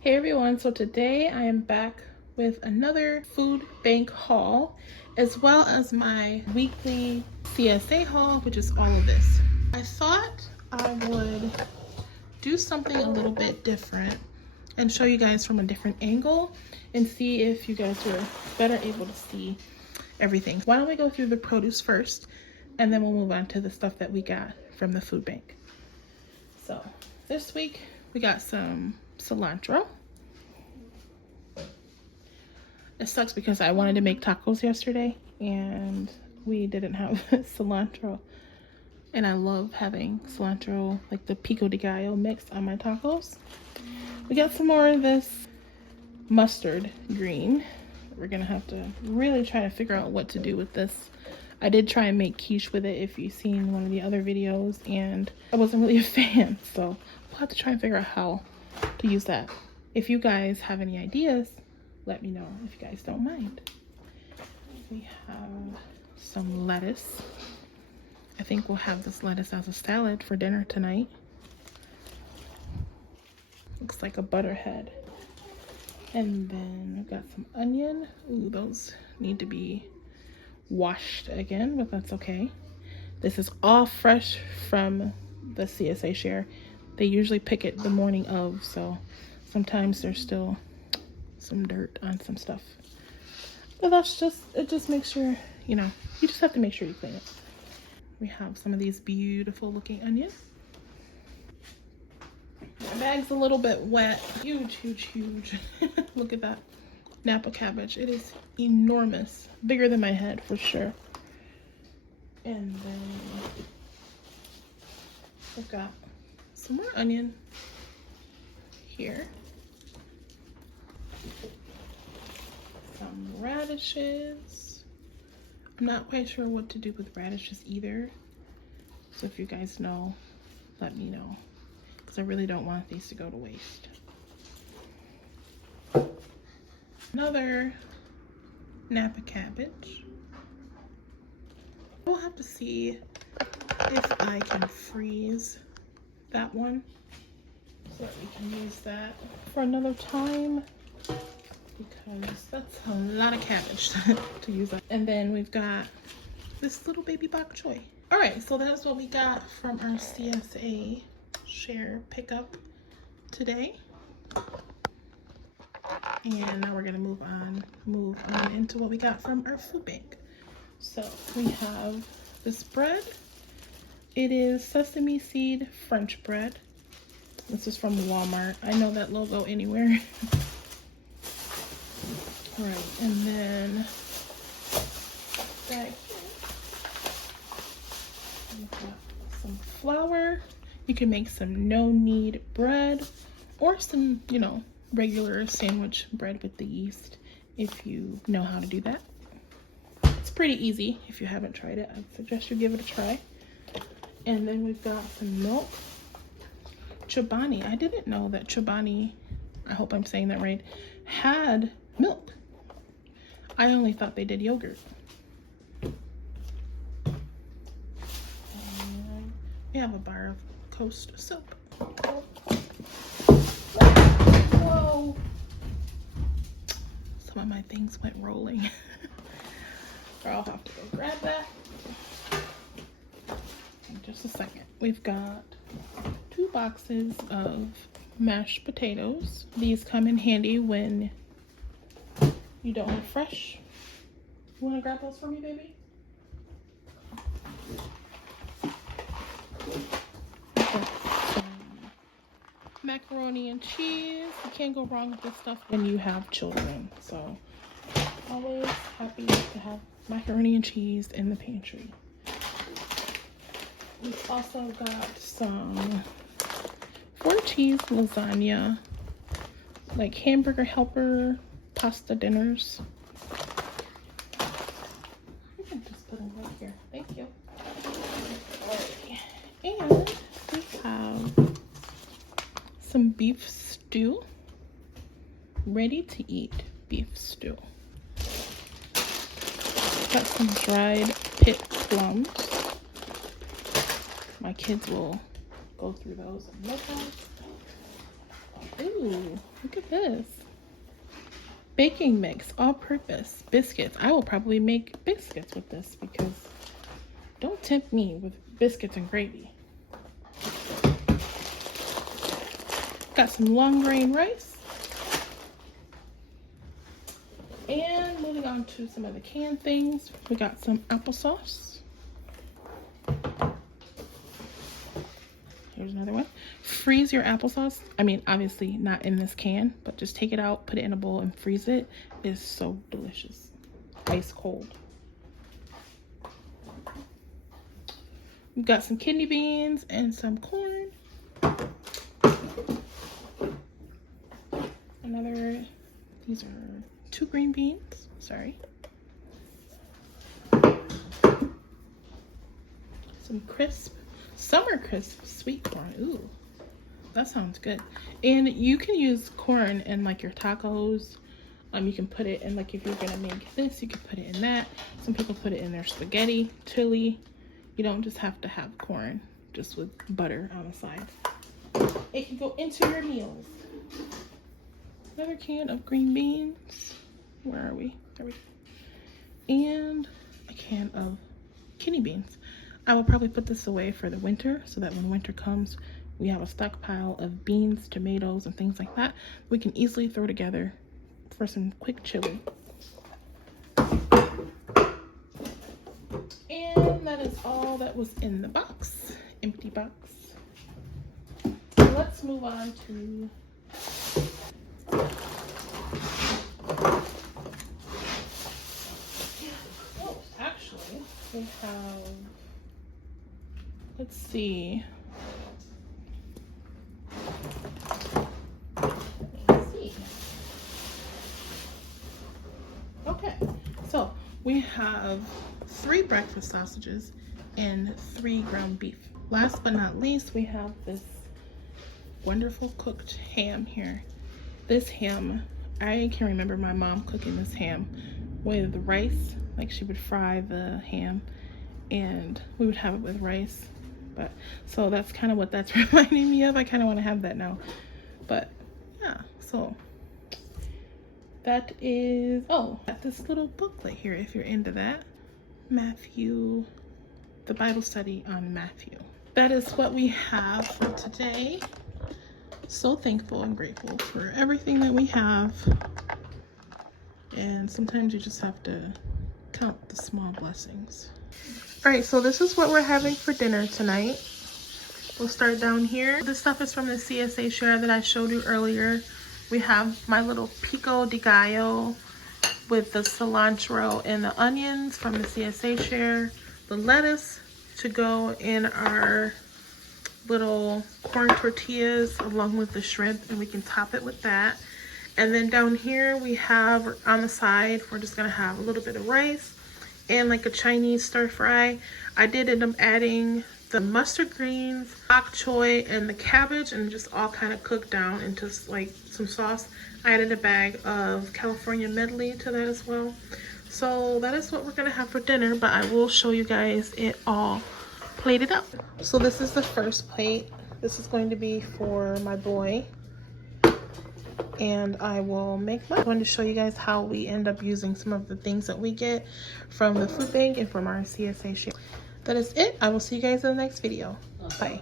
Hey everyone, so today I am back with another food bank haul as well as my weekly CSA haul, which is all of this. I thought I would do something a little bit different and show you guys from a different angle and see if you guys are better able to see everything. Why don't we go through the produce first and then we'll move on to the stuff that we got from the food bank. So this week we got some cilantro. It sucks because I wanted to make tacos yesterday and we didn't have cilantro. And I love having cilantro, like the pico de gallo mix on my tacos. We got some more of this mustard green. We're gonna have to really try to figure out what to do with this. I did try and make quiche with it if you've seen one of the other videos, and I wasn't really a fan, so we'll have to try and figure out how to use that. If you guys have any ideas, let me know if you guys don't mind. We have some lettuce. I think we'll have this lettuce as a salad for dinner tonight. Looks like a butterhead. And then we've got some onion. Ooh, those need to be washed again, but that's okay. This is all fresh from the CSA share. They usually pick it the morning of, so sometimes there's still some dirt on some stuff. But it just makes sure, you know, you just have to make sure you clean it. We have some of these beautiful looking onions. My bag's a little bit wet. Huge, huge, huge. Look at that Napa cabbage. It is enormous. Bigger than my head for sure. And then we've got some more onion here. Some radishes. I'm not quite sure what to do with radishes either. So if you guys know, let me know. Because I really don't want these to go to waste. Another Napa cabbage. We'll have to see if I can freeze that one so that we can use that for another time, because that's a lot of cabbage to use up. And then we've got this little baby bok choy. All right, so that's what we got from our CSA share pickup today. And now we're gonna move on into what we got from our food bank. So we have this bread. It is sesame seed French bread. This is from Walmart. I know that logo anywhere. All right, and then back here, we've got some flour. You can make some no-knead bread or some, you know, regular sandwich bread with the yeast if you know how to do that. It's pretty easy. If you haven't tried it, I'd suggest you give it a try. And then we've got some milk. Chobani. I didn't know that Chobani, I hope I'm saying that right, had milk. I only thought they did yogurt. And we have a bar of Coast soap. Whoa! Some of my things went rolling. Or I'll have to go grab that in just a second. We've got 2 boxes of mashed potatoes. These come in handy when you don't have fresh. You want to grab those for me, baby? Macaroni and cheese. You can't go wrong with this stuff when you have children. So always happy to have macaroni and cheese in the pantry. We've also got some 4 cheese lasagna, like hamburger helper pasta dinners. You can just put them right here. Thank you. Alright. And we have some beef stew. Ready to eat beef stew. Got some dried pit plums. My kids will go through those and look at. Ooh, look at this. Baking mix, all-purpose biscuits. I will probably make biscuits with this because don't tempt me with biscuits and gravy. Got some long grain rice. And moving on to some of the canned things, we got some applesauce. Here's another one. Freeze your applesauce. I mean, obviously not in this can, but just take it out, put it in a bowl, and freeze it. It's so delicious. Ice cold. We've got some kidney beans and some corn. These are 2 green beans. Sorry. Some crisp, summer crisp sweet corn. Ooh. That sounds good. And you can use corn in like your tacos. You can put it in, like, if you're gonna make this, you can put it in that. Some people put it in their spaghetti, chili. You don't just have to have corn, just with butter on the side. It can go into your meals. Another can of green beans. Where are we? There we go. And a can of kidney beans. I will probably put this away for the winter so that when winter comes, we have a stockpile of beans, tomatoes, and things like that we can easily throw together for some quick chili. And that is all that was in the box. Empty box. So let's move on to actually we have, let's see. Okay, so we have 3 breakfast sausages and 3 ground beef. Last but not least, we have this wonderful cooked ham here. This ham, I can remember my mom cooking this ham with rice. Like, she would fry the ham and we would have it with rice. But so that's kind of what that's reminding me of. I kind of want to have that now. But yeah, so that is, oh, got this little booklet here if you're into that. Matthew, the Bible study on Matthew. That is what we have for today. So thankful and grateful for everything that we have. And sometimes you just have to count the small blessings. All right, so this is what we're having for dinner tonight. We'll start down here. This stuff is from the CSA share that I showed you earlier. We have my little pico de gallo with the cilantro and the onions from the CSA share. The lettuce to go in our little corn tortillas along with the shrimp, and we can top it with that. And then down here we have on the side, we're just gonna have a little bit of rice and like a Chinese stir fry. I did end up adding the mustard greens, bok choy, and the cabbage, and just all kind of cooked down into like some sauce. I added a bag of California medley to that as well. So that is what we're gonna have for dinner, but I will show you guys it all plated up. So this is the first plate. This is going to be for my boy, and I will make mine. I wanted to show you guys how we end up using some of the things that we get from the food bank and from our CSA share. That is it. I will see you guys in the next video. Bye.